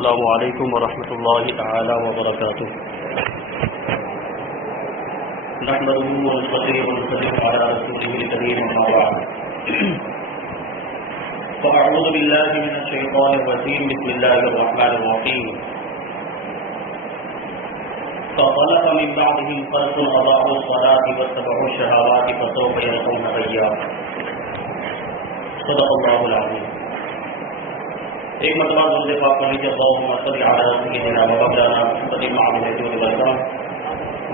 السلام علیکم ورحمۃ اللہ تعالی وبرکاتہ. نحمده ونصلي ونسلم على رسوله الكريم اما بعد. فاعوذ بالله من الشيطان الرجيم. بسم الله الرحمن الرحيم. فخلف من بعدهم خلف اضاعوا الصلاة واتبعوا الشهوات فسوف يلقون غيا. صدق الله العظيم. ایک مرتبہ درود پاک پڑھ لیجیے. اللہم صلی علی سیدنا و مولانا محمد المعبود والسلام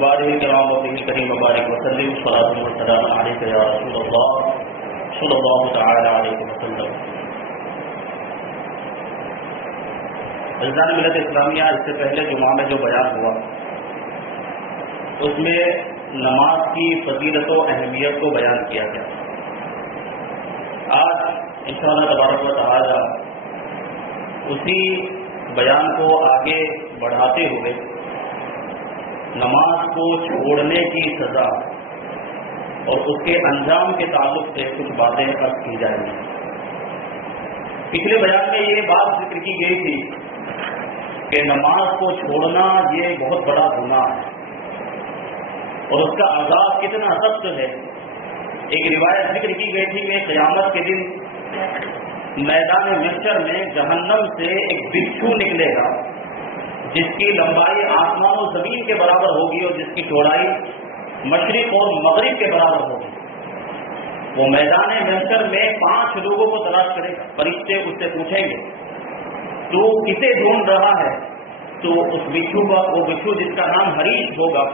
وعلیہ الکرام و بہ کریم مبارک وسلم. صلاۃ و سلام علیک یا رسول اللہ صلی اللہ تعالی علیہ وسلم. عزیزان ملت اسلامیہ، اس سے پہلے جمعہ میں جو بیان ہوا اس میں نماز کی فضیلت و اہمیت کو بیان کیا گیا. آج انشاءاللہ تبارک و تعالی اسی بیان کو آگے بڑھاتے ہوئے نماز کو چھوڑنے کی سزا اور اس کے انجام کے تعلق سے کچھ باتیں عرض کی جائیں گی. پچھلے بیان میں یہ بات ذکر کی گئی تھی کہ نماز کو چھوڑنا یہ بہت بڑا گناہ ہے اور اس کا عذاب کتنا سخت ہے. ایک روایت ذکر کی گئی تھی کہ قیامت کے دن میدان محشر میں جہنم سے ایک بچھو نکلے گا جس کی لمبائی آسمان و زمین کے برابر ہوگی اور جس کی چوڑائی مشرق اور مغرب کے برابر ہوگی. وہ میدان محشر میں 5 لوگوں کو تلاش کرے گا. فرشتے اس سے پوچھیں گے تو کسے ڈھونڈ رہا ہے؟ تو اس بچھو کا، وہ بچھو جس کا نام حریص ہوگا،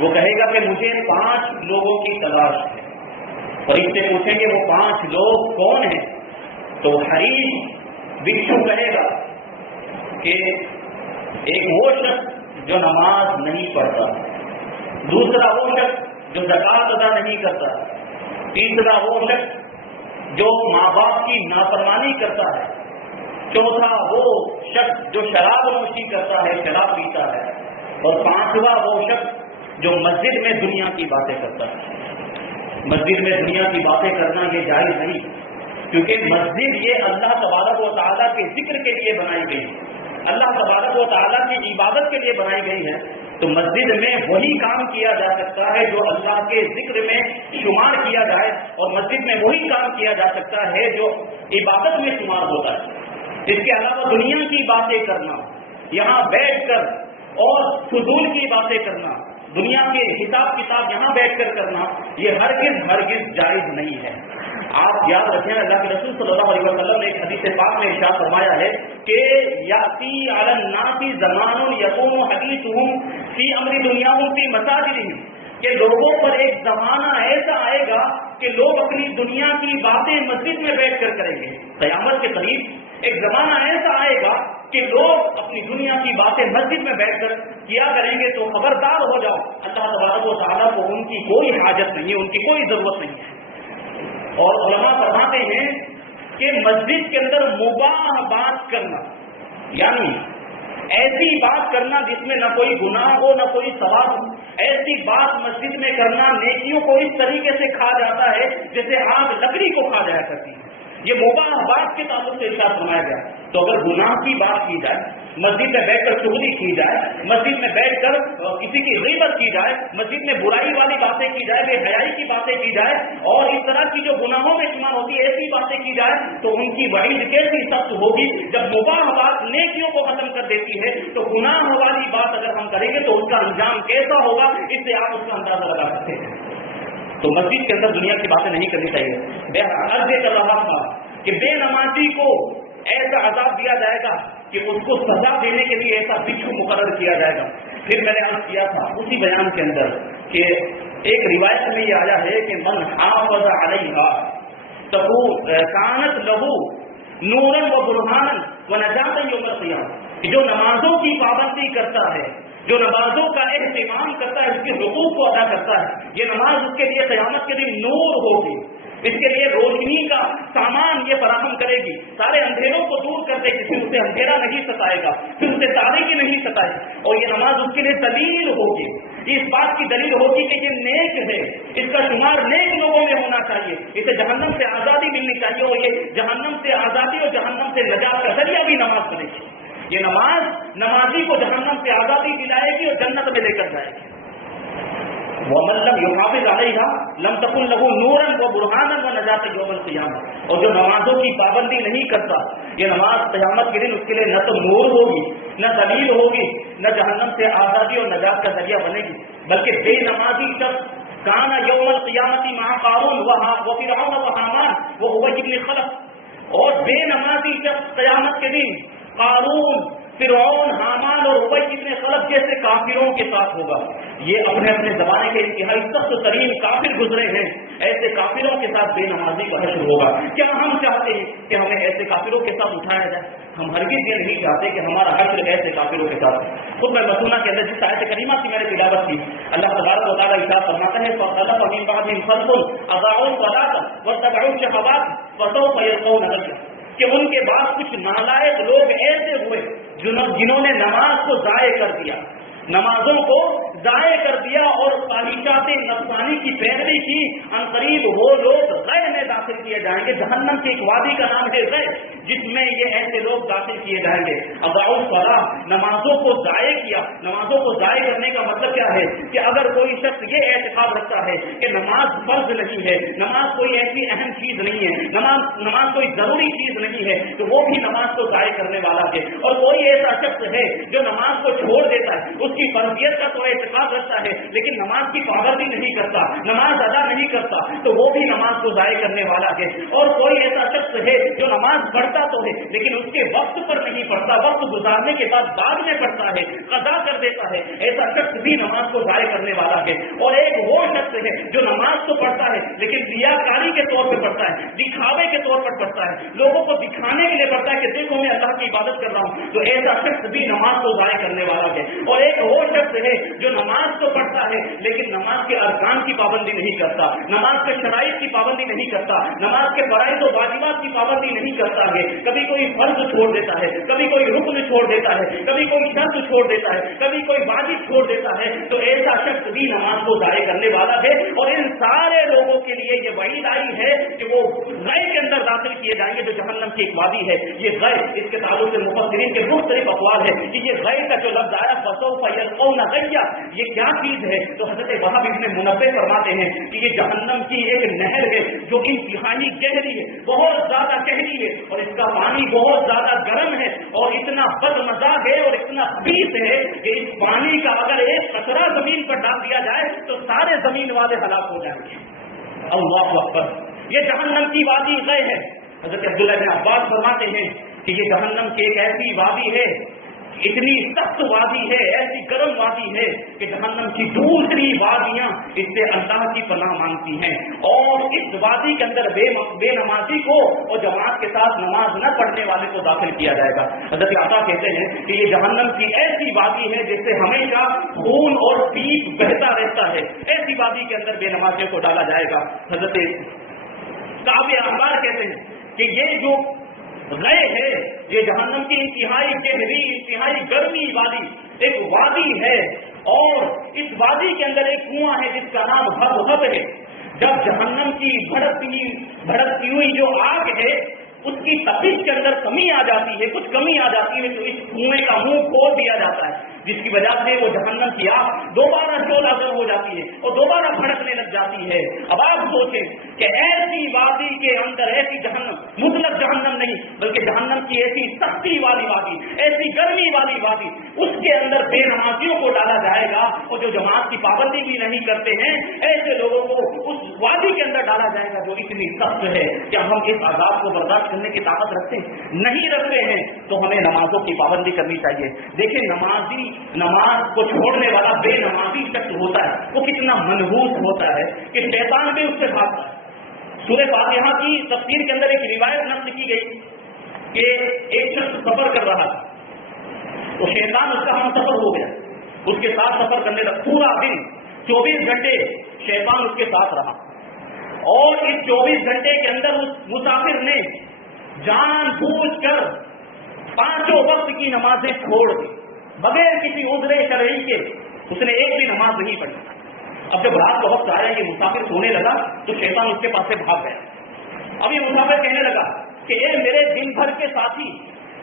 وہ کہے گا کہ مجھے 5 لوگوں کی تلاش ہے. فرشتے پوچھیں گے وہ 5 لوگ کون ہیں؟ تو حریص بچھو کہے گا کہ ایک وہ شخص جو نماز نہیں پڑھتا، دوسرا وہ شخص جو زکات ادا نہیں کرتا، تیسرا وہ شخص جو ماں باپ کی نافرمانی کرتا ہے، چوتھا وہ شخص جو شراب نوشی کرتا ہے، شراب پیتا ہے، اور 5واں وہ شخص جو مسجد میں دنیا کی باتیں کرتا ہے. مسجد میں دنیا کی باتیں کرنا یہ جائز نہیں، کیونکہ مسجد یہ اللہ تبارک و تعالیٰ کے ذکر کے لیے بنائی گئی ہے، اللہ تبارک و تعالیٰ کی عبادت کے لیے بنائی گئی ہے. تو مسجد میں وہی کام کیا جا سکتا ہے جو اللہ کے ذکر میں شمار کیا جائے، اور مسجد میں وہی کام کیا جا سکتا ہے جو عبادت میں شمار ہوتا ہے. اس کے علاوہ دنیا کی باتیں کرنا، یہاں بیٹھ کر اور فضول کی باتیں کرنا، دنیا کے حساب کتاب یہاں بیٹھ کر کرنا، یہ ہرگز جائز نہیں ہے. آپ یاد رکھیں، اللہ کے رسول صلی اللہ علیہ وسلم نے ایک حدیث پاک میں ارشاد فرمایا ہے کہ یاتی علی الناس زمان یکون حدیثهم فی امر دنیاہم فی مساجدہم، کہ لوگوں پر ایک زمانہ ایسا آئے گا کہ لوگ اپنی دنیا کی باتیں مسجد میں بیٹھ کر کریں گے. قیامت کے قریب ایک زمانہ ایسا آئے گا کہ لوگ اپنی دنیا کی باتیں مسجد میں بیٹھ کر کیا کریں گے. تو خبردار ہو جاؤ، اللہ تبارک و تعالیٰ کو ان کی کوئی حاجت نہیں ہے، ان کی کوئی ضرورت نہیں ہے. اور علماء فرماتے ہیں کہ مسجد کے اندر مباح بات کرنا، یعنی ایسی بات کرنا جس میں نہ کوئی گناہ ہو نہ کوئی ثواب ہو، ایسی بات مسجد میں کرنا نیکیوں کو اس طریقے سے کھا جاتا ہے جیسے آگ لکڑی کو کھا جایا کرتی ہے. یہ مباح بات کے تعلق سے ارشاد فرمایا گیا. تو اگر گناہ کی بات کی جائے، مسجد میں بیٹھ کر چغلی کی جائے، مسجد میں بیٹھ کر کسی کی غیبت کی جائے، مسجد میں برائی والی باتیں کی جائے، بے حیائی کی باتیں کی جائے، اور اس طرح کی جو گناہوں میں شمار ہوتی ہے ایسی باتیں کی جائے، تو ان کی وعید کیسی سخت ہوگی. جب مباح بات نیکیوں کو ختم کر دیتی ہے تو گناہ والی بات اگر ہم کریں گے تو اس کا انجام کیسا ہوگا، اس سے آپ اس کا اندازہ لگا سکتے ہیں. تو مسجد کے اندر دنیا کی باتیں نہیں کرنی چاہیے. عرض کر رہا تھا کہ بے نمازی کو ایسا عذاب دیا جائے گا کہ اس کو سزا دینے کے لیے ایسا بچھو مقرر کیا جائے گا. پھر میں نے عرض کیا تھا اسی بیان کے اندر کہ ایک روایت میں یہ آیا ہے کہ من حافظ علیہا کانت لہو نورا و برہانا و نجاتا یوم القیامہ، کہ جو نمازوں کی پابندی کرتا ہے، جو نمازوں کا اہتمام کرتا ہے، اس کے حقوق کو ادا کرتا ہے، یہ نماز اس کے لیے قیامت کے دن نور ہوگی، اس کے لیے روشنی کا سامان یہ فراہم کرے گی، سارے اندھیروں کو دور کر دے گی، پھر اسے اندھیرا نہیں ستائے گا، پھر اسے تاریکی نہیں ستائے گی، اور یہ نماز اس کے لیے دلیل ہوگی. اس بات کی دلیل ہوگی کہ یہ نیک ہے، اس کا شمار نیک لوگوں میں ہونا چاہیے، اسے جہنم سے آزادی ملنی چاہیے، اور یہ جہنم سے آزادی اور جہنم سے نجات کا ذریعہ بھی نماز بنے گی. یہ نماز نمازی کو جہنم سے آزادی دلائے گی اور جنت میں لے کر جائے گی. وَمَن لَّمْ يُحَافِظْ عَلَيْهَا لَمْ تَكُن لَّهُ نُورًا وَبُرْهَانًا وَنَجَاةً يَوْمَ الْقِيَامَةِ. اور جو نمازوں کی پابندی نہیں کرتا، یہ نماز قیامت کے دن اس کے لیے نہ تو نور ہوگی، نہ دلیل ہوگی، نہ جہنم سے آزادی اور نجات کا ذریعہ بنے گی، بلکہ بے نمازی شخص کان یوم القیامت مع قارون وفرعون وحامان وابی بن خلف، اور بے نمازی شخص قیامت کے دن قارون، فرعون، حامان اور ابی بن خلف جیسے کافروں کے ساتھ ہوگا. یہ اپنے اپنے زمانے کے انتہائی سخت ترین کافر گزرے ہیں، ایسے کافروں کے ساتھ بے نمازی کا حشر ہوگا. کیا ہم چاہتے ہیں کہ ہمیں ایسے کافروں کے ساتھ اٹھایا جائے؟ ہم ہرگز یہ نہیں چاہتے کہ ہمارا حشر ایسے کافروں کے ساتھ. خود میں مسونہ کے اندر جس آیت کریمہ کی میں نے تلاوت کی، اللہ تبارک و تعالیٰ ارشاد فرماتا ہے فَخَلَفَ مِن بَعْدِهِمْ خَلْفٌ أَضَاعُوا الصَّلَاةَ وَاتَّبَعُوا الشَّهَوَاتِ فَسَوْفَ يَلْقَوْنَ غَيًّا. کہ ان کے بعد کچھ نالائق لوگ ایسے ہوئے جنہوں نے نماز کو ضائع کر دیا، نمازوں کو ضائع کر دیا اور خواہشات نفسانی کی پیروی کی. عنقریب وہ لوگ غے میں داخل کیے جائیں گے. جہنم کی ایک وادی کا نام ہے غے، جس میں یہ ایسے لوگ داخل کیے جائیں گے. اضاعوا الصلاۃ، نمازوں کو ضائع کیا. نمازوں کو ضائع کرنے کا مطلب کیا ہے کہ اگر کوئی شخص یہ اعتقاد رکھتا ہے کہ نماز فرض نہیں ہے، نماز کوئی ایسی اہم چیز نہیں ہے، نماز کوئی ضروری چیز نہیں ہے، تو وہ بھی نماز کو ضائع کرنے والا ہے. اور کوئی ایسا شخص ہے جو نماز کو چھوڑ دیتا ہے، اس کی فرضیت کا تو اعتقاد رکھتا ہے لیکن نماز کی پابندی نہیں کرتا، نماز ادا نہیں کرتا، تو وہ بھی نماز کو ضائع کرنے والا ہے. اور کوئی ایسا شخص ہے جو نماز پڑھتا تو ہے لیکن اس کے وقت پر نہیں پڑھتا، وقت گزارنے کے بعد میں پڑھتا ہے، قضا کر دیتا ہے، ایسا شخص بھی نماز کو ضائع کرنے والا ہے. اور ایک وہ شخص ہے جو نماز تو پڑھتا ہے لیکن ریاکاری کے طور پہ پڑھتا ہے، دکھاوے کے طور پر پڑھتا ہے، لوگوں کو دکھانے کے لیے پڑھتا ہے کہ دیکھو میں اللہ کی عبادت کر رہا ہوں، تو ایسا شخص بھی نماز کو ضائع کرنے والا ہے. اور ایک وہ شخص ہے جو نماز تو پڑھتا ہے لیکن نماز کے ارکان کی پابندی نہیں کرتا، نماز کے شرائط کی پابندی نہیں کرتا، نماز کے فرائض و واجبات کی پابندی نہیں کرتا ہے. کبھی کوئی فرض چھوڑ دیتا ہے، کبھی کوئی رکن چھوڑ دیتا ہے، کبھی کوئی شرط چھوڑ دیتا ہے، کبھی کوئی واجب چھوڑ دیتا ہے، تو ایسا شخص بھی نماز کو ضائع کرنے والا ہے. اور ان سارے لوگوں کے لیے یہ وعید آئی ہے کہ وہ غے کے اندر داخل کیے جائیں گے جو جہنم کی ایک وادی ہے. یہ غے، اس کے تعلق سے مفسرین کے مختلف اقوال ہے کہ یہ غے کا جو لفظ آیا فسوف یلقون غیا، یہ کیا چیز ہے؟ تو حضرت وہاب ابن منبہ فرماتے ہیں کہ یہ جہنم کی ایک نہر ہے جو انتہائی گہری ہے، بہت زیادہ گہری ہے، اور اس کا پانی بہت زیادہ گرم ہے اور اتنا بدمزہ ہے اور اتنا خبیث ہے کہ اس پانی کا اگر ایک قطرہ زمین پر ڈال دیا جائے تو سارے زمین والے ہلاک ہو جائیں گے. اللہ اکبر. یہ جہنم کی وادی غے ہے. حضرت عبداللہ بن عباس فرماتے ہیں کہ یہ جہنم کی ایک ایسی وادی ہے، اتنی سخت وادی ہے، ایسی گرم وادی ہے کہ جہنم کی دوسری وادیاں اس سے اللہ کی پناہ مانگتی ہیں. اور اس وادی کے اندر بے نمازی کو اور جماعت کے ساتھ نماز نہ پڑھنے والے کو داخل کیا جائے گا. حضرت عطا کہتے ہیں کہ یہ جہنم کی ایسی وادی ہے جس سے ہمیشہ خون اور پیپ بہتا رہتا ہے، ایسی وادی کے اندر بے نمازیوں کو ڈالا جائے گا. حضرت کعب احبار کہتے ہیں کہ یہ جو غے ہے، یہ جہنم کی انتہائی گہری، انتہائی گرمی والی ایک وادی ہے. اور اس وادی کے اندر ایک کنواں ہے جس کا نام ہب ہے. جب جہنم کی بھڑکتی ہوئی جو آگ ہے اس کی تپش کے اندر کمی آ جاتی ہے، کچھ کمی آ جاتی ہے، تو اس کنویں کا منہ کھول دیا جاتا ہے، جس کی وجہ سے وہ جہنم کی آگ دوبارہ شعلہ گر ہو جاتی ہے اور دوبارہ بھڑکنے لگ جاتی ہے. اب آپ سوچیں کہ ایسی وادی کے اندر ایسی جہنم، مطلق جہنم نہیں بلکہ جہنم کی ایسی سختی والی وادی، ایسی گرمی والی وادی، اس کے اندر بے نمازیوں کو ڈالا جائے گا اور جو جماعت کی پابندی بھی نہیں کرتے ہیں ایسے لوگوں کو اس وادی کے اندر ڈالا جائے گا جو اتنی سخت ہے. کیا ہم اس عذاب کو برداشت کرنے کی طاقت رکھتے ہیں؟ نہیں رکھتے ہیں. تو ہمیں نمازوں کی پابندی کرنی چاہیے. دیکھیں نماز کو چھوڑنے والا بے نمازی شخص ہوتا ہے وہ کتنا منحوس ہوتا ہے کہ شیطان بھی اس سے بھاگتا ہے. سورہ فاتحہ کی تفسیر کے اندر ایک روایت نقل کی گئی کہ ایک شخص سفر کر رہا تھا تو شیطان اس کا ہم سفر ہو گیا، اس کے ساتھ سفر کرنے لگا. پورا دن 24 گھنٹے شیطان اس کے ساتھ رہا اور اس 24 گھنٹے کے اندر اس مسافر نے جان بوجھ کر 5 وقت کی نمازیں چھوڑ دی بغیر کسی عذر شرعی کے. اس نے ایک بھی نماز نہیں پڑھی. اب جب رات کا وقت آیا یہ مسافر سونے لگا تو شیطان اس کے پاس سے بھاگ گیا. اب یہ مسافر کہنے لگا کہ اے میرے دن بھر کے ساتھی،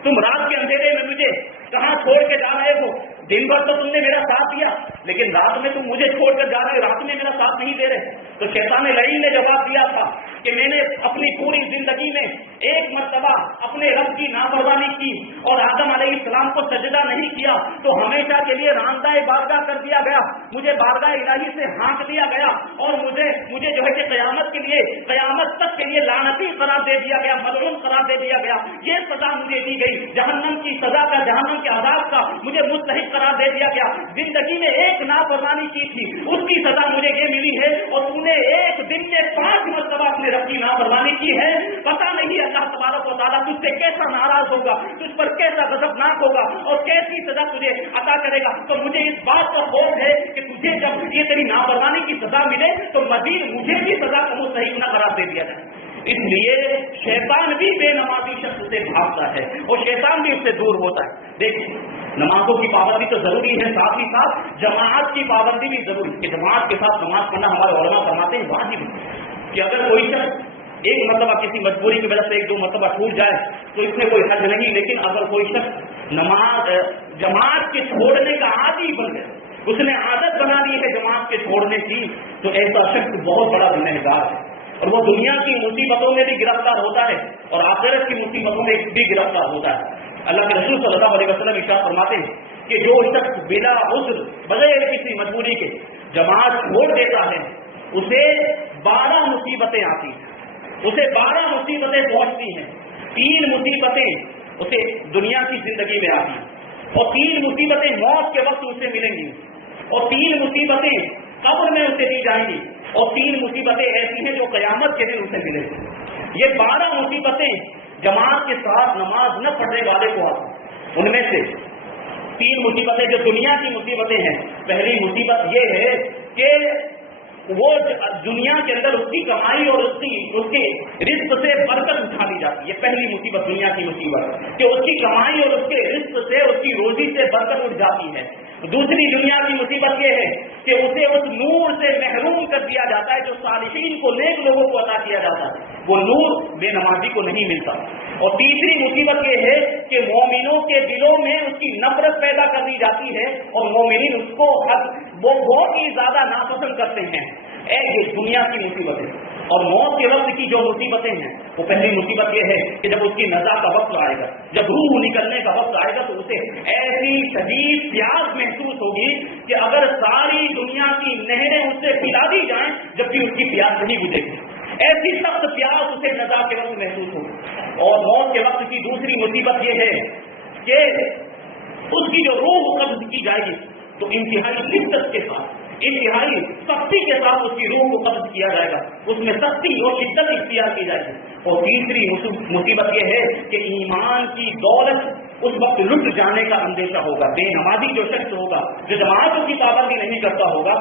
تم رات کے اندھیرے میں مجھے کہاں چھوڑ کے جا رہے ہو؟ دن بھر تو تم نے میرا ساتھ دیا، لیکن رات میں تم مجھے چھوڑ کر جا رہے ہو، رات میں میرا ساتھ نہیں دے رہے۔ تو شیطان لعین نے جواب دیا تھا کہ میں نے اپنی پوری زندگی میں ایک مرتبہ اپنے رب کی نافرمانی کی اور آدم علیہ السلام کو سجدہ نہیں کیا، تو ہمیشہ کے لیے راندہ بارگاہ کر دیا گیا، مجھے بارگاہ الہی سے ہانک دیا گیا، اور مجھے جو ہے کہ قیامت کے لیے، قیامت تک کے لیے لعنتی قرار دے دیا گیا، ملعون قرار دے دیا گیا۔ یہ سزا مجھے دی گئی، جہنم کی سزا کا، جہنم کے عذاب کا مجھے مستحق قرار دے دیا گیا۔ زندگی میں ایک نافرمانی کی تھی، اس کی سزا مجھے یہ ملی ہے، اور تو نے ایک دن میں 5 مرتبہ اپنے رب کی نافرمانی کی ہے۔ پتہ نہیں اللہ تبارک و تعالیٰ تجھ سے کیسا ناراض ہوگا، تجھ پر کیسا غضبناک ہوگا، اور کیسی سزا تجھے عطا کرے گا۔ تو مجھے اس بات کا خوف ہے کہ تجھے جب یہ تیری نافرمانی کی سزا ملے تو مزید مجھے بھی سزا کا مستحق نہ قرار دے دیا جائے۔ اس لیے شیطان بھی بے نمازی شخص سے بھاگتا ہے، اور شیطان بھی اس سے دور ہوتا ہے۔ دیکھیے، نمازوں کی پابندی تو ضروری ہے، ساتھ ہی ساتھ جماعت کی پابندی بھی ضروری ہے کہ جماعت کے ساتھ نماز پڑھنا ہمارے علماء فرماتے ہیں واجب کہ اگر کوئی شخص ایک مرتبہ کسی مجبوری کی وجہ سے 1-2 مرتبہ چھوٹ جائے تو اس میں کوئی حرج نہیں، لیکن اگر کوئی شخص نماز جماعت کے چھوڑنے کا عادی بن گیا، اس نے عادت بنا لی ہے جماعت کے چھوڑنے کی، تو ایسا شخص بہت بڑا گنہگار ہے، اور وہ دنیا کی مصیبتوں میں بھی گرفتار ہوتا ہے اور آخرت کی مصیبتوں میں بھی گرفتار ہوتا ہے۔ اللہ کے رسول صلی اللہ علیہ وسلم ارشاد فرماتے ہیں کہ جو شخص بلا عذر، بغیر کسی مجبوری کے جماعت چھوڑ دیتا ہے، اسے 12 مصیبتیں آتی ہیں، اسے 12 مصیبتیں پہنچتی ہیں۔ 3 مصیبتیں اسے دنیا کی زندگی میں آتی ہیں، اور 3 مصیبتیں موت کے وقت اسے ملیں گی، اور 3 مصیبتیں قبر میں اسے دی جائیں گی، اور 3 مصیبتیں ایسی ہیں جو قیامت کے دن اسے ملیں گی۔ یہ 12 مصیبتیں جماعت کے ساتھ نماز نہ پڑھنے والے کو آتی۔ ان میں سے 3 مصیبتیں جو دنیا کی مصیبتیں ہیں، پہلی مصیبت یہ ہے کہ وہ دنیا کے اندر اس کی کمائی اور اس کے رزق سے برکت اٹھا لی جاتی ہے۔ یہ پہلی مصیبت دنیا کی مصیبت کہ اس کی کمائی اور اس کے رزق سے، اس کی روزی سے برکت اٹھ جاتی ہے۔ دوسری دنیا کی مصیبت یہ ہے کہ اسے اس نور سے محروم کر دیا جاتا ہے جو صالحین کو، نیک لوگوں کو عطا کیا جاتا ہے، وہ نور بے نمازی کو نہیں ملتا۔ اور تیسری مصیبت یہ ہے کہ مومنوں کے دلوں میں اس کی نفرت پیدا کر دی جاتی ہے، اور مومنین اس کو بہت ہی زیادہ ناپسند کرتے ہیں۔ یہ دنیا کی مصیبتیں۔ اور موت کے وقت کی جو مصیبتیں ہیں، وہ پہلی مصیبت یہ ہے کہ جب اس کی نزا کا وقت آئے گا، جب روح نکلنے کا وقت آئے گا، تو اسے ایسی شدید پیاس محسوس ہوگی کہ اگر ساری دنیا کی نہریں اس سے پلا دی جائیں جبکہ اس کی پیاس نہیں بجھے گی، ایسی سخت پیاس اسے نزا کے وقت محسوس ہوگی۔ اور موت کے وقت کی دوسری مصیبت یہ ہے کہ اس کی جو روح قبض کی جائے گی تو انتہائی شدت کے ساتھ، انتہائی سختی کے ساتھ اس کی روح کو قبض کیا جائے گا، اس میں سختی اور شدت اختیار کی جائے گی۔ اور تیسری مصیبت یہ ہے کہ ایمان کی دولت اس وقت لٹ جانے کا اندیشہ ہوگا۔ بے نمازی جو شخص ہوگا، جو جماعتوں کی پابندی نہیں کرتا ہوگا،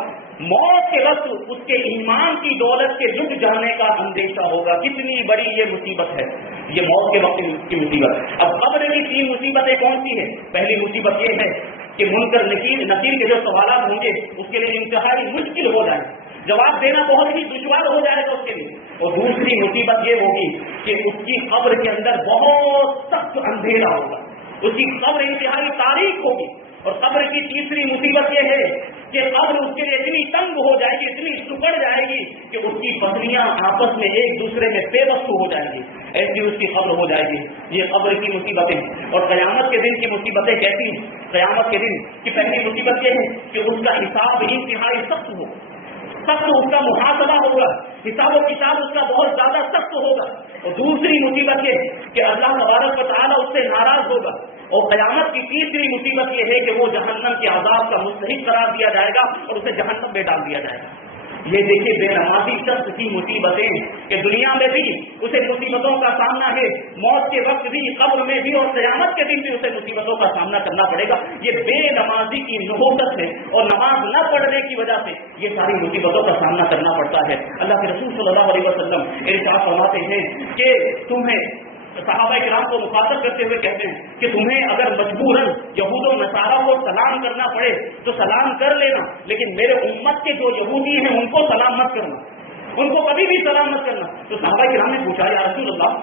موت کے وقت اس کے ایمان کی دولت کے لٹ جانے کا اندیشہ ہوگا۔ کتنی بڑی یہ مصیبت ہے، یہ موت کے وقت کی مصیبت۔ اب قبر کی 3 مصیبتیں کون سی ہیں؟ پہلی مصیبت یہ ہے کہ منکر نکیر کے جو سوالات ہوں گے اس کے لیے انتہائی مشکل ہو جائے، جواب دینا بہت ہی دشوار ہو جائے گا اس کے لیے۔ اور دوسری مصیبت یہ ہوگی کہ اس کی قبر کے اندر بہت سخت اندھیرا ہوگا، اس کی قبر انتہائی تاریک ہوگی۔ اور قبر کی تیسری مصیبت یہ ہے کہ قبر اس کے لیے اتنی تنگ ہو جائے گی، اتنی سکڑ جائے گی کہ اس کی پسلیاں آپس میں ایک دوسرے میں پیوست ہو جائیں گی، ایسی اس کی قبر ہو جائے گی۔ یہ قبر کی مصیبتیں۔ اور قیامت کے دن کی مصیبتیں کیسی ہیں؟ قیامت کے دن کی پہلی مصیبت یہ ہے کہ اس کا حساب انتہائی سخت ہو، سخت اس کا محاسبہ ہوگا، حساب و کتاب اس کا بہت زیادہ سخت ہوگا۔ اور دوسری مصیبت یہ کہ اللہ تبارک و تعالیٰ اس سے ناراض ہوگا۔ اور قیامت کی تیسری مصیبت یہ ہے کہ وہ جہنم کے عذاب کا مستحق قرار دیا جائے گا اور اسے جہنم میں ڈال دیا جائے گا۔ یہ دیکھیے بے نمازی شخص کی مصیبتیں کہ دنیا میں بھی اسے مصیبتوں کا سامنا ہے، موت کے وقت بھی، قبر میں بھی، اور قیامت کے دن بھی اسے مصیبتوں کا سامنا کرنا پڑے گا۔ یہ بے نمازی کی نحوست ہے، اور نماز نہ پڑھنے کی وجہ سے یہ ساری مصیبتوں کا سامنا کرنا پڑتا ہے۔ اللہ کے رسول صلی اللہ علیہ وسلم ارشاد فرماتے ہیں کہ تمہیں، صحابہ کرام کو مخاطب کرتے ہوئے کہتے ہیں کہ تمہیں اگر مجبوراً یہود و نصارہ کو سلام کرنا پڑے تو سلام کر لینا، لیکن میرے امت کے جو یہودی ہیں ان کو سلام مت کرنا، ان کو کبھی بھی سلام مت کرنا۔ تو صحابہ کرام نے پوچھا یا رسول اللہ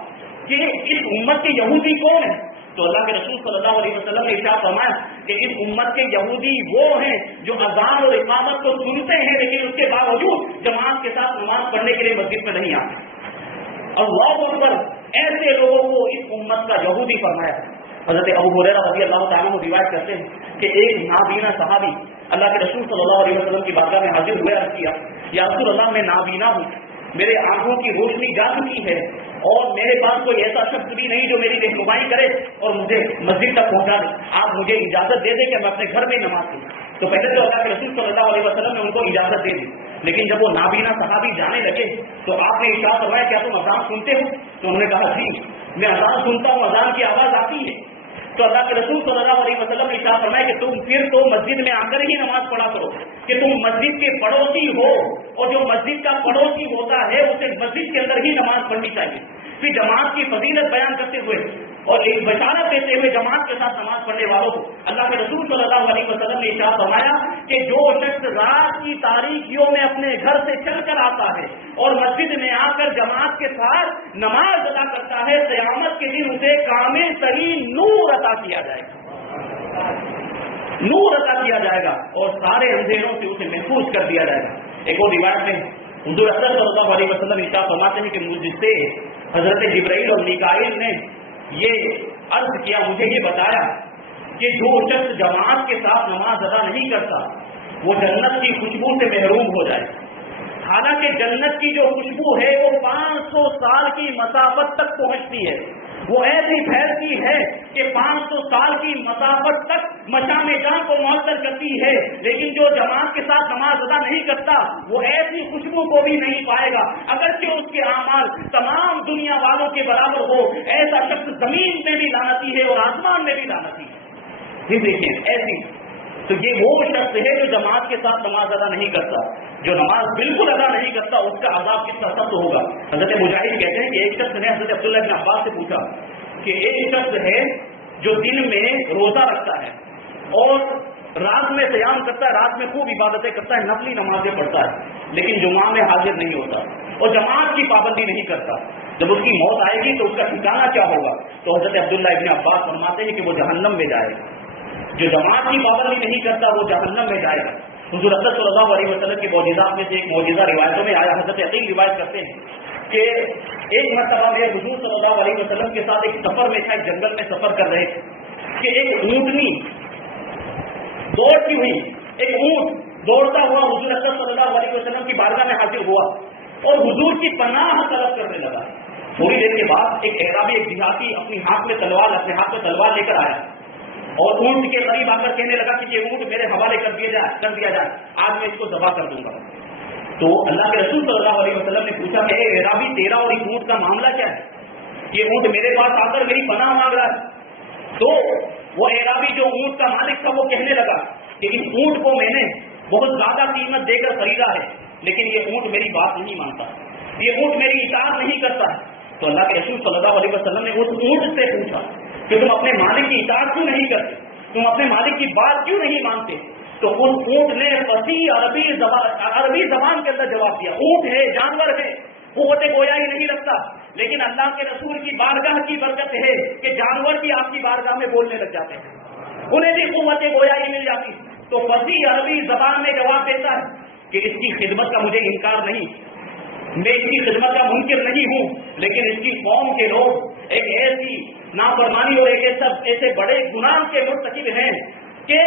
کہ اس امت کے یہودی کون ہیں؟ تو اللہ کے رسول صلی اللہ علیہ وسلم نے ارشاد فرمایا کہ اس امت کے یہودی وہ ہیں جو اذان اور اقامت کو سنتے ہیں لیکن اس کے باوجود جماعت کے ساتھ نماز پڑھنے کے لیے مسجد میں نہیں آتے. اللہ اکبر، ایسے لوگوں کو اس امت کا یہودی فرمایا. حضرت ابو ہریرہ رضی اللہ تعالیٰ عنہ روایت کرتے ہیں کہ ایک نابینا صحابی اللہ کے رسول صلی اللہ علیہ وسلم کی بارگاہ میں حاضر ہوئے، عرض کیا یا رسول اللہ میں نابینا ہوں، میرے آنکھوں کی روشنی جا چکی ہے اور میرے پاس کوئی ایسا شخص بھی نہیں جو میری رہنمائی کرے اور مجھے مسجد تک پہنچا دے. آپ مجھے اجازت دے دیں کہ میں اپنے گھر میں نماز پڑھوں. تو پہلے تو اللہ کے رسول صلی اللہ علیہ وسلم نے ان کو اجازت دے دی، لیکن جب وہ نابینا صحابی جانے لگے تو آپ نے ارشاد فرمایا کیا تم اذان سنتے ہو؟ تو انہوں نے کہا جی میں اذان سنتا ہوں، اذان کی آواز آتی ہے. تو اللہ کے رسول صلی اللہ علیہ وسلم نے ارشاد فرمایا کہ تم پھر تو مسجد میں آ کر ہی نماز پڑھا کرو، کہ تم مسجد کے پڑوسی ہو اور جو مسجد کا پڑوسی ہوتا ہے اسے مسجد کے اندر ہی نماز پڑھنی چاہیے. پھر جماعت کی فضیلت بیان کرتے ہوئے اور ایک بشارت دیتے ہوئے جماعت کے ساتھ نماز پڑھنے والوں کو اللہ کے رسول صلی اللہ علیہ وسلم نے ارشاد فرمایا کہ جو شخص رات کی تاریکیوں میں اپنے گھر سے چل کر آتا ہے اور مسجد میں آ کر جماعت کے ساتھ نماز ادا کرتا ہے، قیامت کے دن اسے کامل ترین نور عطا کیا جائے گا، نور عطا کیا جائے گا اور سارے اندھیروں سے اسے محفوظ کر دیا جائے گا. ایک اور روایت میں حضور اکرم صلی اللہ علیہ وسلم ارشاد فرماتے ہیں کہ مجھ سے حضرت جبرائیل اور میکائیل نے یہ عرض کیا، مجھے یہ بتایا کہ جو شخص جماعت کے ساتھ نماز ادا نہیں کرتا وہ جنت کی خوشبو سے محروم ہو جائے. حالانکہ جنت کی جو خوشبو ہے وہ 500 سال کی مسافت تک پہنچتی ہے، وہ ایسی پھیلتی ہے کہ 500 سال کی مسافت تک مشام جان کو معطل کرتی ہے، لیکن جو جماعت کے ساتھ نماز ادا نہیں کرتا وہ ایسی خوشبو کو بھی نہیں پائے گا اگرچہ اس کے اعمال تمام دنیا والوں کے برابر ہو. ایسا شخص زمین میں بھی لعنتی ہے اور آسمان میں بھی لعنتی ہے. یہ دیکھیں ایسی، تو یہ وہ شخص ہے جو جماعت کے ساتھ نماز ادا نہیں کرتا. جو نماز بالکل ادا نہیں کرتا اس کا عذاب کتنا سخت ہوگا. حضرت مجاہد کہتے ہیں کہ ایک شخص نے حضرت عبداللہ بن عباس سے پوچھا کہ ایک شخص ہے جو دن میں روزہ رکھتا ہے اور رات میں قیام کرتا ہے، رات میں خوب عبادتیں کرتا ہے، نفلی نمازیں پڑھتا ہے، لیکن جمعہ میں حاضر نہیں ہوتا اور جماعت کی پابندی نہیں کرتا. جب اس کی موت آئے گی تو اس کا ٹھکانہ کیا ہوگا؟ تو حضرت عبداللہ بن عباس فرماتے ہیں کہ وہ جہنم میں جائے گا. جو جماعت کی پابندی نہیں کرتا وہ جہنم میں جائے گا. حضور اکرم صلی اللہ علیہ وسلم کے معجزات میں سے ایک معجزہ روایتوں میں آیا. حضرت عقیل روایت کرتے ہیں کہ ایک مرتبہ میں حضور صلی اللہ علیہ وسلم کے ساتھ ایک سفر میں تھا، ایک جنگل میں سفر کر رہے تھے کہ ایک اونٹنی دوڑتی ہوئی، ایک اونٹ دوڑتا ہوا حضور اکرم صلی اللہ علیہ وسلم کی بارگاہ میں حاضر ہوا اور حضور کی پناہ طلب کرنے لگا. تھوڑی دیر کے بعد ایک اعرابی، ایک دیہاتی اپنے ہاتھ میں تلوار لے کر آیا اور اونٹ کے قریب آ کر کہنے لگا کہ یہ اونٹ میرے حوالے کر دیا جائے، آج میں اس کو ذبح کر دوں گا. تو اللہ کے رسول صلی اللہ علیہ وسلم نے پوچھا کہ اے اعرابی، تیرا اور اس اونٹ کا معاملہ کیا ہے؟ یہ اونٹ میرے پاس آ کر میری پناہ مانگ رہا ہے. تو وہ اعرابی جو اونٹ کا مالک تھا وہ کہنے لگا کہ اس اونٹ کو میں نے بہت زیادہ قیمت دے کر خریدا ہے، لیکن یہ اونٹ میری بات نہیں مانتا، یہ اونٹ میری اطاعت نہیں کرتا. تو اللہ کے رسول صلی اللہ علیہ وسلم نے اس اونٹ سے پوچھا کہ تم اپنے مالک کی اطاعت کیوں نہیں کرتے، تم اپنے مالک کی بات کیوں نہیں مانتے؟ تو اس اونٹ نے فصیح عربی زبان کے اندر جواب دیا، اونٹ ہے، جانور ہے، قوت گویا ہی نہیں رکھتا، لیکن اللہ کے رسول کی بارگاہ کی برکت ہے کہ جانور بھی آپ کی بارگاہ میں بولنے لگ جاتے ہیں، انہیں بھی قوت گویا ہی مل جاتی. تو فصیح عربی زبان میں جواب دیتا ہے کہ اس کی خدمت کا مجھے انکار نہیں، میں اس کی خدمت کا منکر نہیں ہوں، لیکن اس کی قوم کے لوگ ایک ایسی نافرمانی اور ایک ایسے بڑے گناہ کے مرتکب ہیں کہ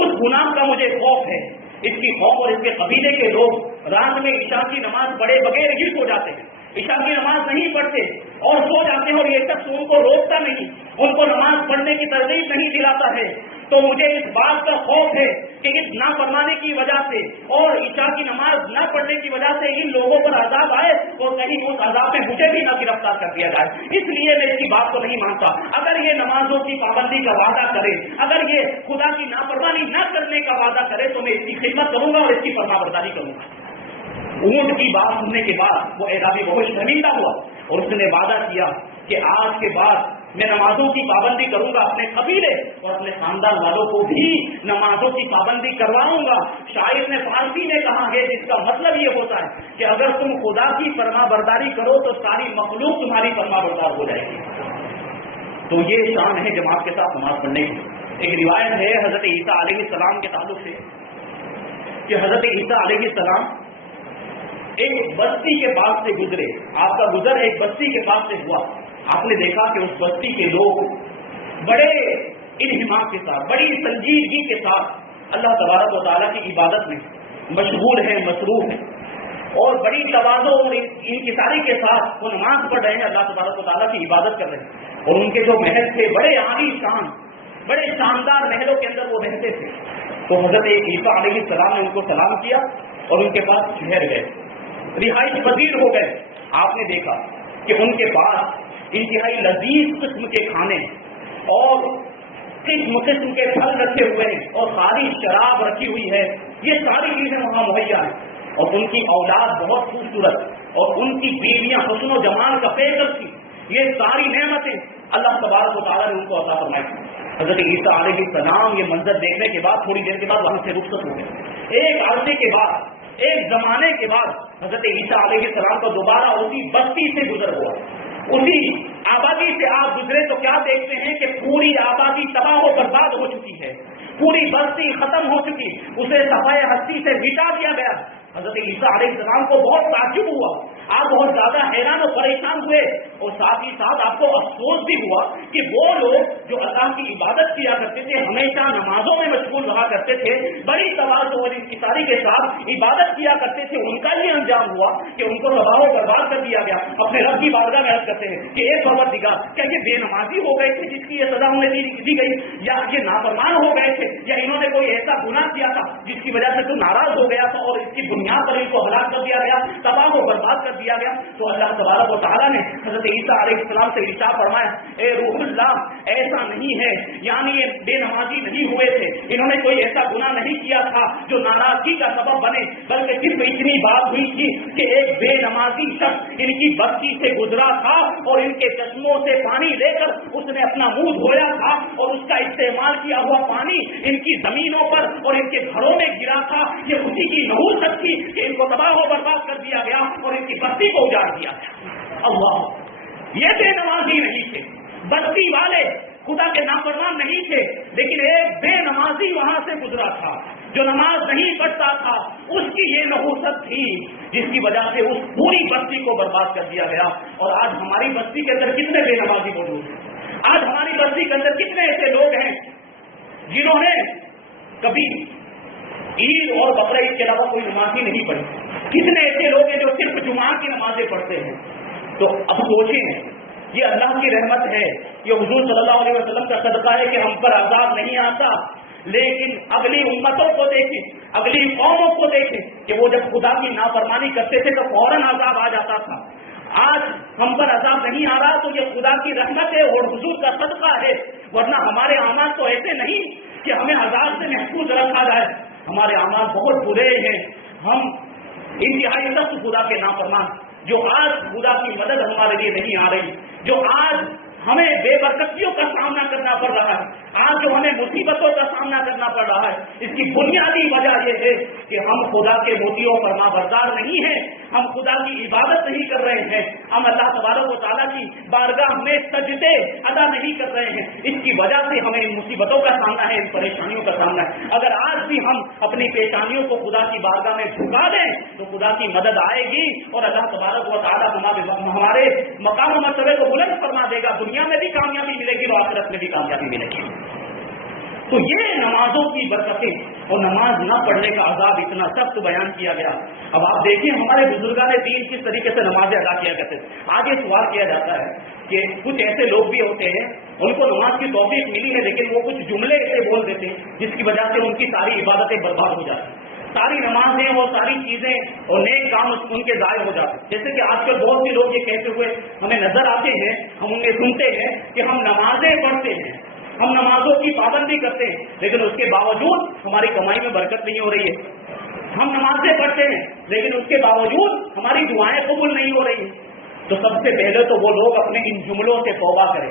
اس گناہ کا مجھے خوف ہے. اس کی قوم اور اس کے قبیلے کے لوگ رات میں عشاء کی نماز پڑھے بغیر ہی سو جاتے ہیں، عشاء کی نماز نہیں پڑھتے اور سو جاتے ہیں، اور یہ شخص ان کو روکتا نہیں، ان کو نماز پڑھنے کی ترغیب نہیں دلاتا ہے. تو مجھے اس بات کا خوف ہے کہ اس نافرمانی کی وجہ سے اور عشاء کی نماز نہ پڑھنے کی وجہ سے ان لوگوں پر عذاب آئے اور کہیں اس عذاب میں مجھے بھی نہ گرفتار کر دیا جائے، اس لیے میں اس کی بات کو نہیں مانتا. اگر یہ نمازوں کی پابندی کا وعدہ کرے، اگر یہ خدا کی نافرمانی نہ کرنے کا وعدہ کرے تو میں اس کی خدمت کروں گا اور اس کی فرمانبرداری کروں گا. اونٹ کی بات سننے کے بعد وہ اعرابی بہت شرمندہ ہوا اور اس نے وعدہ کیا کہ آج کے بعد میں نمازوں کی پابندی کروں گا، اپنے قبیلے اور اپنے خاندان والوں کو بھی نمازوں کی پابندی کرواؤں گا. شاعر نے فارسی میں کہا ہے جس کا مطلب یہ ہوتا ہے کہ اگر تم خدا کی فرما برداری کرو تو ساری مخلوق تمہاری فرما بردار ہو جائے گی. تو یہ شان ہے جماعت کے ساتھ نماز پڑھنے کی. ایک روایت ہے حضرت عیسیٰ علیہ السلام کے تعلق سے کہ حضرت عیسیٰ علیہ السلام ایک بستی کے پاس سے گزرے. آپ کا گزر ایک بستی کے پاس سے ہوا. آپ نے دیکھا کہ اس بستی کے لوگ بڑے انہمام کے ساتھ، بڑی سنجیدگی کے ساتھ اللہ تبارک و تعالیٰ کی عبادت میں مشغول ہیں، مصروف ہیں، اور بڑی تواضع اور انکساری کے ساتھ وہ نماز پڑھ رہے ہیں، اللہ تبارک و تعالیٰ کی عبادت کر رہے ہیں. اور ان کے جو محل تھے بڑے عالی شان، بڑے شاندار محلوں کے اندر وہ رہتے تھے. تو حضرت عیسیٰ علیہ السلام نے ان کو سلام کیا اور ان کے پاس ٹھہر گئے، رہائش پذیر ہو گئے. آپ نے دیکھا کہ ان کے پاس انتہائی لذیذ قسم کے کھانے اور قسم قسم کے پھل رکھے ہوئے ہیں اور ساری شراب رکھی ہوئی ہے. یہ ساری چیزیں وہاں مہیا ہیں. اور ان کی اولاد بہت خوبصورت اور ان کی بیویاں حسن و جمال کا پیکر تھی. یہ ساری نعمتیں اللہ تبارک و تعالیٰ نے ان کو عطا فرمائی. حضرت عیسیٰ علیہ السلام یہ منظر دیکھنے کے بعد تھوڑی دیر کے بعد وہاں سے رخصت ہو گئے. ایک عرصے کے بعد، ایک زمانے کے بعد حضرت عیسیٰ علیہ السلام کو دوبارہ اسی بستی سے گزر ہوا. اسی آبادی سے آپ گزرے تو کیا دیکھتے ہیں کہ پوری آبادی تباہ و برباد ہو چکی ہے، پوری بستی ختم ہو چکی، اسے صفائے ہستی سے مٹا دیا گیا. حضرت عیسیٰ علیہ السلام کو بہت تعجب ہوا، آپ بہت زیادہ حیران و پریشان ہوئے، اور ساتھ ہی ساتھ آپ کو افسوس بھی ہوا کہ وہ لوگ جو اللہ کی عبادت کیا کرتے تھے، ہمیشہ نمازوں میں مشغول رہا کرتے تھے، بڑی تواضع اور انکساری کے ساتھ عبادت کیا کرتے تھے، ان کا یہ انجام ہوا کہ ان کو تباہ و برباد کر دیا گیا. اپنے رب کی بارگاہ میں عرض کرتے ہیں کہ اے پروردگار، کیا یہ بے نمازی ہو گئے تھے جس کی یہ سزا انہیں دی گئی، یا یہ نافرمان ہو گئے تھے، یا انہوں نے کوئی ایسا گناہ کیا تھا جس کی وجہ سے تو ناراض ہو گیا تھا اور اس کی بنیاد پر ان کو ہلاک کر دیا گیا، تباہ و برباد کر دیا گیا؟ تو اللہ تبارک و تعالیٰ نے حضرت عیسیٰ علیہ السلام سے ارشاد فرمایا، اے روح اللہ، ایسا نہیں ہے، یعنی یہ بے نمازی نہیں ہوئے تھے، انہوں نے کوئی ایسا گناہ نہیں کیا تھا جو ناراضگی کا سبب بنے، بلکہ صرف اتنی بات ہوئی تھی کہ ایک بے نمازی شخص ان کی بستی سے گزرا تھا اور ان کے چشموں سے پانی لے کر اس نے اپنا منہ دھویا تھا اور اس کا استعمال کیا ہوا پانی ان کی زمینوں پر اور ان کے گھروں میں گرا تھا. یہ اسی کی نحوست تھی کہ ان کو تباہ و برباد کر دیا گیا اور ان کی بستی کو اجاڑ دیا گیا. اللہ، یہ بے نمازی نہیں تھے، بستی والے خدا کے نافرمان نہیں تھے، لیکن ایک بے نمازی وہاں سے گزرا تھا جو نماز نہیں پڑھتا تھا، اس کی یہ نحوست تھی جس کی وجہ سے اس پوری بستی کو برباد کر دیا گیا. اور آج ہماری بستی کے اندر کتنے بے نمازی موجود ہیں؟ آج ہماری بستی کے اندر کتنے ایسے لوگ ہیں جنہوں نے کبھی عید اور بقرعید کے علاوہ کوئی نماز ہی نہیں پڑھی؟ کتنے ایسے لوگ ہیں جو صرف جمعہ کی نمازیں پڑھتے ہیں؟ تو اب سوچیں، یہ اللہ کی رحمت ہے، یہ حضور صلی اللہ علیہ وسلم کا صدقہ ہے کہ ہم پر عذاب نہیں آتا. لیکن اگلی امتوں کو دیکھیں، اگلی قوموں کو دیکھیں کہ وہ جب خدا کی نافرمانی کرتے تھے تو فوراً عذاب آ جاتا تھا. آج ہم پر عذاب نہیں آ رہا تو یہ خدا کی رحمت ہے اور حضور کا صدقہ ہے، ورنہ ہمارے اعمال تو ایسے نہیں کہ ہمیں عذاب سے محفوظ رکھا جائے. ہمارے اعمال بہت برے ہیں، ہم انتہائی سخت خدا کے نافرمان، جو آج خدا کی مدد ہمارے لیے نہیں آ رہی، جو آج ہمیں بے برکتیوں کا سامنا کرنا پڑ رہا ہے، آج جو ہمیں مصیبتوں کا سامنا کرنا پڑ رہا ہے، اس کی بنیادی وجہ یہ ہے کہ ہم خدا کے موتیوں پر فرمانبردار نہیں ہیں، ہم خدا کی عبادت نہیں کر رہے ہیں، ہم اللہ تبارک و تعالیٰ کی بارگاہ میں سجدے ادا نہیں کر رہے ہیں. اس کی وجہ سے ہمیں ان مصیبتوں کا سامنا ہے، ان پریشانیوں کا سامنا ہے. اگر آج بھی ہم اپنی پیشانیوں کو خدا کی بارگاہ میں جھکا دیں تو خدا کی مدد آئے گی اور اللہ تبارک و تعالیٰ ہمارے مقام و مرتبے کو بلند فرما دے گا. دنیا میں بھی کامیابی ملے گی اور آخرت میں بھی کامیابی ملے گی. تو یہ نمازوں کی برکتیں اور نماز نہ پڑھنے کا عذاب اتنا سخت بیان کیا گیا. اب آپ دیکھیں ہمارے بزرگان دین کس طریقے سے نمازیں ادا کیا کرتے تھے. آج یہ سوال کیا جاتا ہے کہ کچھ ایسے لوگ بھی ہوتے ہیں ان کو نماز کی توفیق ملی ہے لیکن وہ کچھ جملے ایسے بول دیتے ہیں جس کی وجہ سے ان کی ساری عبادتیں برباد ہو جاتی ہیں، ساری نمازیں اور ساری چیزیں اور نیک کام ان کے ضائع ہو جاتے ہیں. جیسے کہ آج کل بہت سے لوگ یہ کہتے ہوئے ہمیں نظر آتے ہیں، ہم انہیں سنتے ہیں کہ ہم نمازیں پڑھتے ہیں، ہم نمازوں کی پابندی کرتے ہیں، لیکن اس کے باوجود ہماری کمائی میں برکت نہیں ہو رہی ہے. ہم نمازیں پڑھتے ہیں لیکن اس کے باوجود ہماری دعائیں قبول نہیں ہو رہی ہیں. تو سب سے پہلے تو وہ لوگ اپنے ان جملوں سے توبہ کریں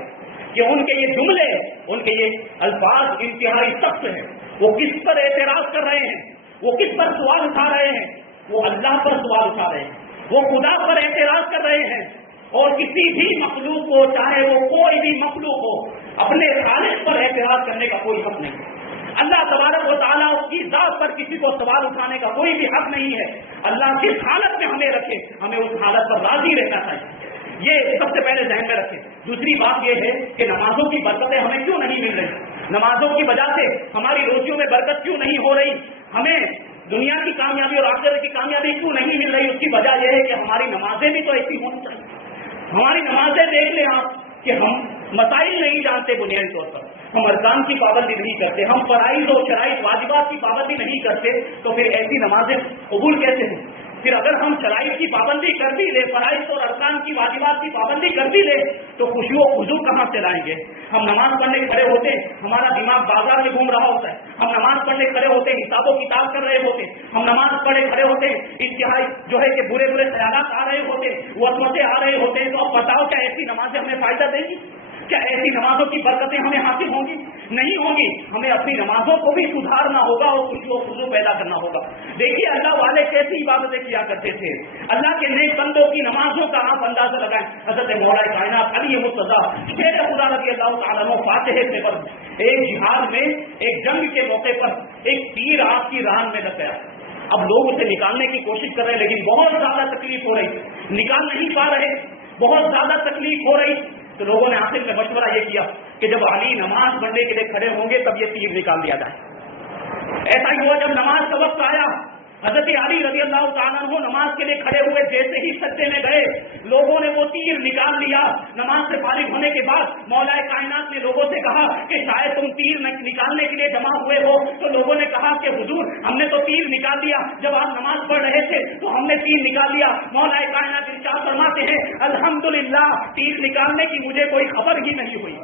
کہ ان کے یہ جملے، ان کے یہ الفاظ انتہائی سخت ہیں. وہ کس پر اعتراض کر رہے ہیں، وہ کس پر سوال اٹھا رہے ہیں؟ وہ اللہ پر سوال اٹھا رہے ہیں، وہ خدا پر اعتراض کر رہے ہیں. اور کسی بھی مخلوق کو، چاہے وہ کوئی بھی مخلوق ہو، اپنے خالق پر اعتراض کرنے کا کوئی حق نہیں ہے۔ اللہ تبارک و تعالیٰ اس کی ذات پر کسی کو سوال اٹھانے کا کوئی بھی حق نہیں ہے۔ اللہ جس حالت میں ہمیں رکھے، ہمیں اس حالت پر راضی رہنا چاہیے، یہ سب سے پہلے ذہن میں رکھیں۔ دوسری بات یہ ہے کہ نمازوں کی برکتیں ہمیں کیوں نہیں مل رہی، نمازوں کی وجہ سے ہماری روزیوں میں برکت کیوں نہیں ہو رہی، ہمیں دنیا کی کامیابی اور آخرت کی کامیابی کیوں نہیں مل رہی، اس کی وجہ یہ ہے کہ ہماری نمازیں بھی تو ایسی ہونی چاہیے۔ ہماری نمازیں دیکھ لیں آپ کہ ہم مسائل نہیں جانتے، بنیادی طور پر ہم ارکان کی پابندی نہیں کرتے، ہم فرائض اور شرائط واجبات کی پابندی نہیں کرتے، تو پھر ایسی نمازیں قبول کیسے ہوں؟ پھر اگر ہم شرائط کی پابندی کر بھی لے، فرائض اور ارکان کی واجبات کی پابندی کر بھی لے، تو خوشی و خضوع کہاں سے لائیں گے؟ ہم نماز پڑھنے کھڑے ہوتے ہیں، ہمارا دماغ بازار میں گھوم رہا ہوتا ہے، ہم نماز پڑھنے کھڑے ہوتے ہیں، حساب و کتاب کر رہے ہوتے ہیں، ہم نماز پڑھے کھڑے ہوتے ہیں، انتہائی جو ہے کہ برے برے خیالات آ رہے ہوتے ہیں، وسوسے آ رہے ہوتے ہیں، تو اب بتاؤ کیا ایسی نمازیں ہمیں فائدہ دیں گی؟ کیا ایسی نمازوں کی برکتیں ہمیں حاصل ہوں گی؟ نہیں ہوں گی۔ ہمیں اپنی نمازوں کو بھی سدھارنا ہوگا اور خوشی و خضوع پیدا کرنا ہوگا۔ دیکھیے اللہ والے کیسی عبادتیں کیا کرتے تھے، اللہ کے نیک بندوں کی نمازوں کا آپ اندازہ لگائیں۔ حضرت مولا کائنات علی مرتضیٰ شیر خدا رضی اللہ تعالیٰ عنہ فاتح سے پر ایک جہاد میں، ایک جنگ کے موقع پر ایک تیر آپ کی ران میں لگ گیا۔ اب لوگ اسے نکالنے کی کوشش کر رہے ہیں، لیکن بہت زیادہ تکلیف ہو رہی، نکال نہیں پا رہے، بہت زیادہ تکلیف ہو رہی۔ تو لوگوں نے آخر میں مشورہ یہ کیا کہ جب علی نماز پڑھنے کے لیے کھڑے ہوں گے تب یہ تیر نکال دیا جائے۔ ایسا ہی ہوا، جب نماز کا وقت آیا، حضرت علی رضی اللہ تعالیٰ عنہ نماز کے لیے کھڑے ہوئے، جیسے ہی سجدے میں گئے لوگوں نے وہ تیر نکال لیا۔ نماز سے فارغ ہونے کے بعد مولا کائنات نے لوگوں سے کہا کہ شاید تم تیر نکالنے کے لیے جمع ہوئے ہو، تو لوگوں نے کہا کہ حضور ہم نے تو تیر نکال دیا، جب آپ نماز پڑھ رہے تھے تو ہم نے تیر نکال لیا۔ مولا کائنات ارشاد فرماتے ہیں الحمدللہ تیر نکالنے کی مجھے کوئی خبر ہی نہیں ہوئی۔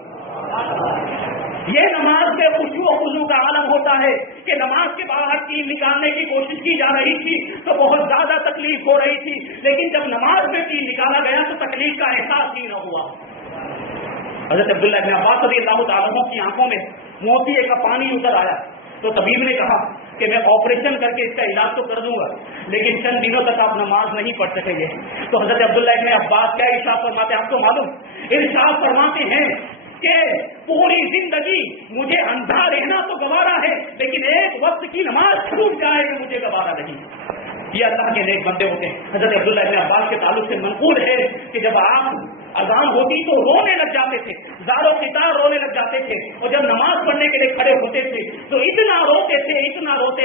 یہ نماز میں خوشی و خضوع کا عالم ہوتا ہے کہ نماز کے باہر تیر نکالنے کی کوشش کی جا رہی تھی تو بہت زیادہ تکلیف ہو رہی تھی، لیکن جب نماز میں تیر نکالا گیا تو تکلیف کا احساس ہی نہ ہوا۔ حضرت عبداللہ بن عباس رضی اللہ تعالیٰ عنہ کی آنکھوں میں موتیے کا پانی اتر آیا تو طبیب نے کہا کہ میں آپریشن کر کے اس کا علاج تو کر دوں گا، لیکن چند دنوں تک آپ نماز نہیں پڑھ سکیں گے۔ تو حضرت عبداللہ بن عباس کیا ارشاد فرماتے ہیں آپ کو معلوم؟ ارشاد فرماتے ہیں کہ پوری زندگی مجھے اندھا رہنا تو گوارا ہے، لیکن ایک وقت کی نماز چھوٹ جائے تو مجھے گوارا نہیں۔ یہ اللہ کے نیک بندے ہوتے ہیں۔ حضرت عبداللہ بن عباس کے تعلق سے منقول ہے کہ جب آپ اذان ہوتی تو رونے لگ جاتے تھے، زار و قطار رونے لگ جاتے تھے، اور جب نماز پڑھنے کے لیے کھڑے ہوتے تھے تو اتنا روتے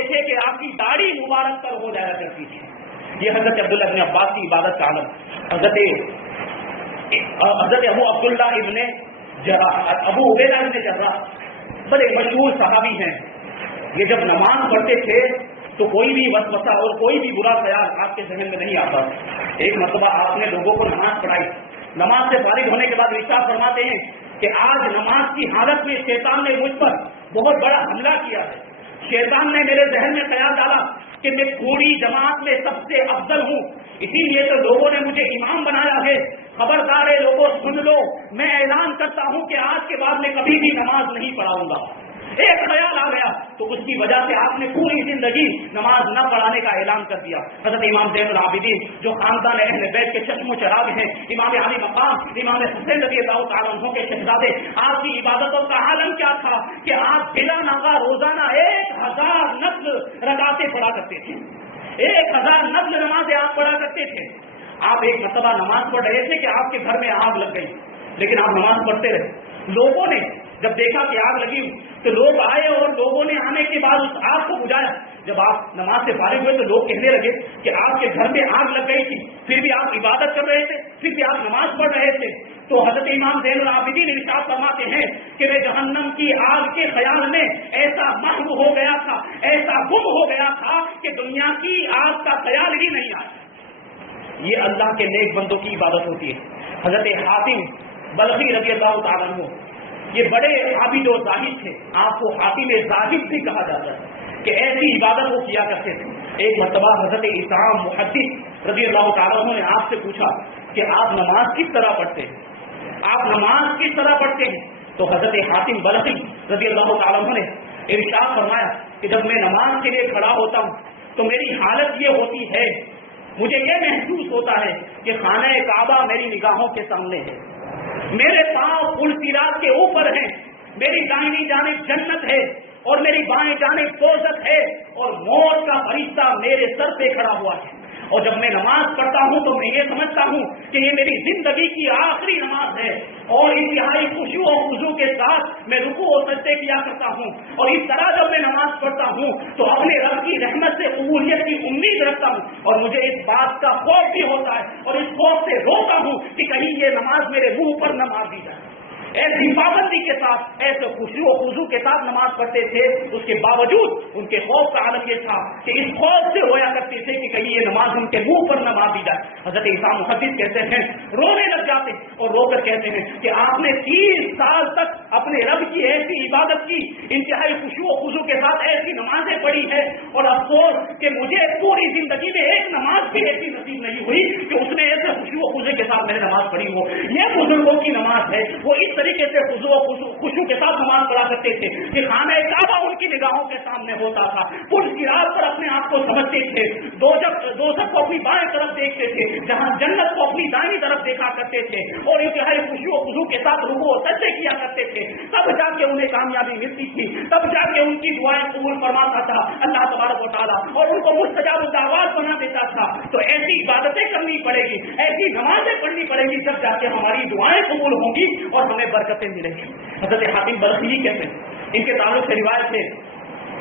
تھے کہ آپ کی داڑھی مبارک پر ہو جایا کرتی تھی۔ یہ حضرت عبداللہ بن عباس کی عبادت کا عالم۔ حضرت ابو عبداللہ ابن ابو عبیدہ ابن جراح بڑے مشہور صحابی ہیں۔ یہ جب نماز پڑھتے تھے تو کوئی بھی وسوسہ اور کوئی بھی برا خیال آپ کے ذہن میں نہیں آتا۔ ایک مرتبہ آپ نے لوگوں کو نماز پڑھائی، نماز سے فارغ ہونے کے بعد ارشاد فرماتے ہیں کہ آج نماز کی حالت میں شیطان نے مجھ پر بہت بڑا حملہ کیا ہے۔ شیطان نے میرے ذہن میں خیال ڈالا کہ میں پوری جماعت میں سب سے افضل ہوں، اسی لیے تو لوگوں نے مجھے امام بنایا ہے۔ خبردار ہے لوگوں، سن لو، میں اعلان کرتا ہوں کہ آج کے بعد میں کبھی بھی نماز نہیں پڑھاؤں گا۔ ایک خیال آ گیا تو اس کی وجہ سے آپ نے پوری زندگی نماز نہ پڑھانے کا اعلان کر دیا۔ حضرت امام زین العابدین جو خاندان اہل بیت کے چشم و چراغ ہیں، امام علی مقام امام حسین رضی اللہ تعالیٰ عنہ کے شہزادے، آپ کی عبادتوں کا عالم کیا تھا کہ آپ بلا ناغہ روزانہ 1000 نفل رکعتیں پڑھا کرتے تھے، 1000 نفل نمازیں آپ پڑھا کرتے تھے۔ آپ ایک مرتبہ نماز پڑھ رہے تھے کہ آپ کے گھر میں آگ لگ گئی، لیکن آپ نماز پڑھتے رہے۔ لوگوں نے جب دیکھا کہ آگ لگی تو لوگ آئے اور لوگوں نے آنے کے بعد اس آگ کو بجھایا۔ جب آپ نماز سے فارغ ہوئے تو لوگ کہنے لگے کہ آپ کے گھر میں آگ لگ گئی تھی، پھر بھی آپ عبادت کر رہے تھے، پھر بھی آپ نماز پڑھ رہے تھے۔ تو حضرت امام زین العابدین ارشاد فرماتے ہیں کہ میں جہنم کی آگ کے خیال میں ایسا محو ہو گیا تھا، ایسا گم ہو گیا تھا کہ دنیا کی آگ کا خیال ہی نہیں آیا۔ یہ اللہ کے نیک بندوں کی عبادت ہوتی ہے۔ حضرت حاتم بلخی رضی اللہ تعالیٰ عنہ یہ بڑے عابد و زاہد تھے، آپ کو حاتم زاہد بھی کہا جاتا ہے کہ ایسی عبادت وہ کیا کرتے تھے۔ ایک مرتبہ حضرت اسام محدث رضی اللہ تعالیٰ عنہ نے آپ سے پوچھا کہ آپ نماز کس طرح پڑھتے ہیں، آپ نماز کس طرح پڑھتے ہیں؟ تو حضرت حاتم بلخی رضی اللہ تعالیٰ عنہ نے ارشاد فرمایا کہ جب میں نماز کے لیے کھڑا ہوتا ہوں تو میری حالت یہ ہوتی ہے مجھے یہ محسوس ہوتا ہے کہ خانہ کعبہ میری نگاہوں کے سامنے ہے، میرے پاؤں پل صراط کے اوپر ہیں، میری دائنی جانب جنت ہے اور میری بائیں جانب دوزخ ہے، اور موت کا فرشتہ میرے سر پہ کھڑا ہوا ہے۔ اور جب میں نماز پڑھتا ہوں تو میں یہ سمجھتا ہوں کہ یہ میری زندگی کی آخری نماز ہے، اور انتہائی خشوع و خضوع کے ساتھ میں رکوع و سجدے کیا کرتا ہوں، اور اس طرح جب میں نماز پڑھتا ہوں تو اپنے رب کی رحمت سے قبولیت کی امید رکھتا ہوں، اور مجھے اس بات کا خوف بھی ہوتا ہے، اور اس خوف سے روتا ہوں کہ کہیں یہ نماز میرے منہ پر نہ مار دی جائے۔ ایسی پابندی کے ساتھ، ایسے خشوع و خضوع کے ساتھ نماز پڑھتے تھے، اس کے باوجود ان کے خوف کا عالم یہ تھا کہ اس خوف سے رویا کرتے تھے کہ کہیں یہ نماز ان کے منہ پر نہ مار دی جائے۔ حضرت عیسیٰ محدث کہتے ہیں، رونے لگ جاتے اور رو کر کہتے ہیں کہ آپ نے 30 سال تک اپنے رب کی ایسی عبادت کی، انتہائی خشوع و خضوع کے ساتھ ایسی نمازیں پڑھی ہے، اور افسوس کہ مجھے پوری زندگی میں ایک نماز بھی ایسی نصیب نہیں ہوئی کہ اس نے ایسے خشوع و خضوع کے ساتھ میں نے نماز پڑھی ہو۔ یہ بزرگوں کی نماز ہے، وہ اس طریقے سے خضوع و خشوع کے ساتھ نماز پڑھا کرتے تھے کہ خانہ کعبہ ان کی نگاہوں کے سامنے ہوتا تھا، پل صراط پر اپنے آپ کو سمجھتے تھے، دوزخ کو اپنی بائیں طرف دیکھتے تھے، جہاں جنت کو اپنی دائیں طرف دیکھا کرتے تھے، اور انتہائی خشوع و خضوع کے ساتھ رکوع و سجدے کیا کرتے تھے۔ تب جا کے انہیں کامیابی ملتی تھی، تب جا کے ان کی دعائیں قبول فرماتا تھا اللہ تبارک و تعالیٰ، اور ان کو مستجاب الدعوات بنا دیتا تھا۔ تو ایسی عبادتیں کرنی پڑے گی، ایسی نمازیں پڑھنی پڑے گی، جب جا کے ہماری دعائیں قبول ہوں گی اور ہمیں برکتیں ملیں گی۔ حضرت حاتم بلخی کہتے ہیں، ان کے تعلق سے روایت ہے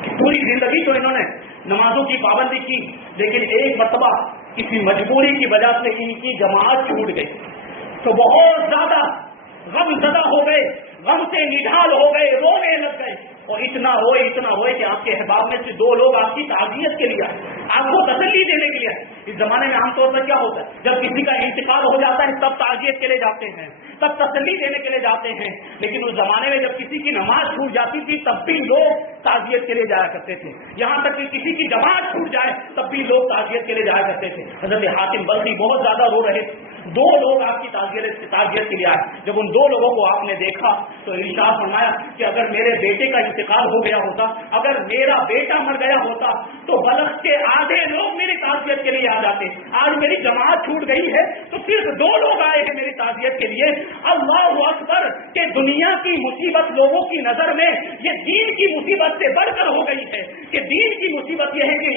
کہ پوری زندگی تو انہوں نے نمازوں کی پابندی کی، لیکن ایک مرتبہ کسی مجبوری کی وجہ سے ان کی جماعت چھوٹ گئی تو بہت زیادہ غم زدہ ہو گئے، غم سے نڈھال ہو گئے، رونے لگ گئے، اور اتنا روئے کہ آپ کے احباب میں سے 2 لوگ آپ کی تعزیت کے لیے آئے، آپ کو تسلی دینے کے لیے آئے۔ اس زمانے میں عام طور پر کیا ہوتا ہے، جب کسی کا انتقال ہو جاتا ہے تب تعزیت کے لیے جاتے ہیں، تب تسلی دینے کے لیے جاتے ہیں، لیکن اس زمانے میں جب کسی کی نماز چھوٹ جاتی تھی تب بھی لوگ تعزیت کے لیے جایا کرتے تھے، یہاں تک کہ کسی کی جماعت چھوٹ جائے تب بھی لوگ تعزیت کے لیے جایا کرتے تھے۔ حضرت حاتم بلخی بہت زیادہ رو رہے تھے، 2 لوگ آپ کی تعزیت کے لیے آئے۔ جب ان 2 لوگوں کو آپ نے دیکھا تو ارشاد فرمایا کہ اگر میرے بیٹے کا انتقال ہو گیا ہوتا، اگر میرا بیٹا مر گیا ہوتا تو بلخ کے آدھے لوگ میری تعزیت کے لیے آ جاتے، آج میری جماعت چھوٹ گئی ہے تو صرف 2 لوگ آئے ہیں میری تعزیت کے لیے۔ اللہ اکبر کہ دنیا کی مصیبت لوگوں کی نظر میں یہ دین کی مصیبت سے بڑھ کر ہو گئی ہے، کہ دین کی مصیبت یہ ہے کہ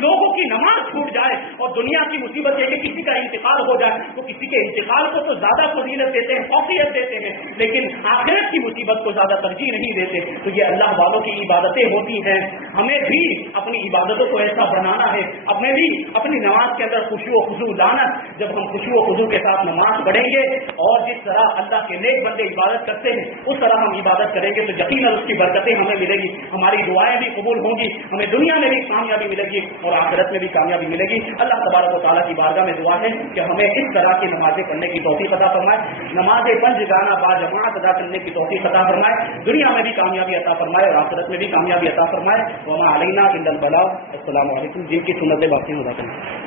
لوگوں کی نماز چھوٹ جائے، اور دنیا کی مصیبت یہ ہے کہ کسی کا انتقال ہو جائے۔ تو کسی کے انتقال کو تو زیادہ فضیلت دیتے ہیں، فوقیت دیتے ہیں، لیکن آخرت کی مصیبت کو زیادہ ترجیح نہیں دیتے۔ تو یہ اللہ والوں کی عبادتیں ہوتی ہیں، ہمیں بھی اپنی عبادتوں کو ایسا بنانا ہے، ہمیں بھی اپنی نماز کے اندر خشوع و خضوع لانا۔ جب ہم خشوع و خضوع کے ساتھ نماز پڑھیں گے اور جس طرح اللہ کے نیک بندے عبادت کرتے ہیں اس طرح ہم عبادت کریں گے تو یقیناً اس کی برکتیں ہمیں ملے گی، ہماری دعائیں بھی قبول ہوں گی، ہمیں دنیا میں بھی کامیابی ملے گی اور آخرت میں بھی کامیابی ملے گی۔ اللہ تبارک و تعالیٰ کی بارگاہ میں دعا ہے کہ ہمیں اس طرح کی نمازیں پڑھنے کی توفیق عطا فرمائے، نماز پنج گانا با جماعت ادا کرنے کی توفیق عطا فرمائے، دنیا میں بھی کامیابی عطا فرمائے اور آخرت میں بھی کامیابی عطا فرمائے۔ وما علینا الا البلاغ۔ السلام علیکم۔ جن کی سنتیں باقی ادا کریں۔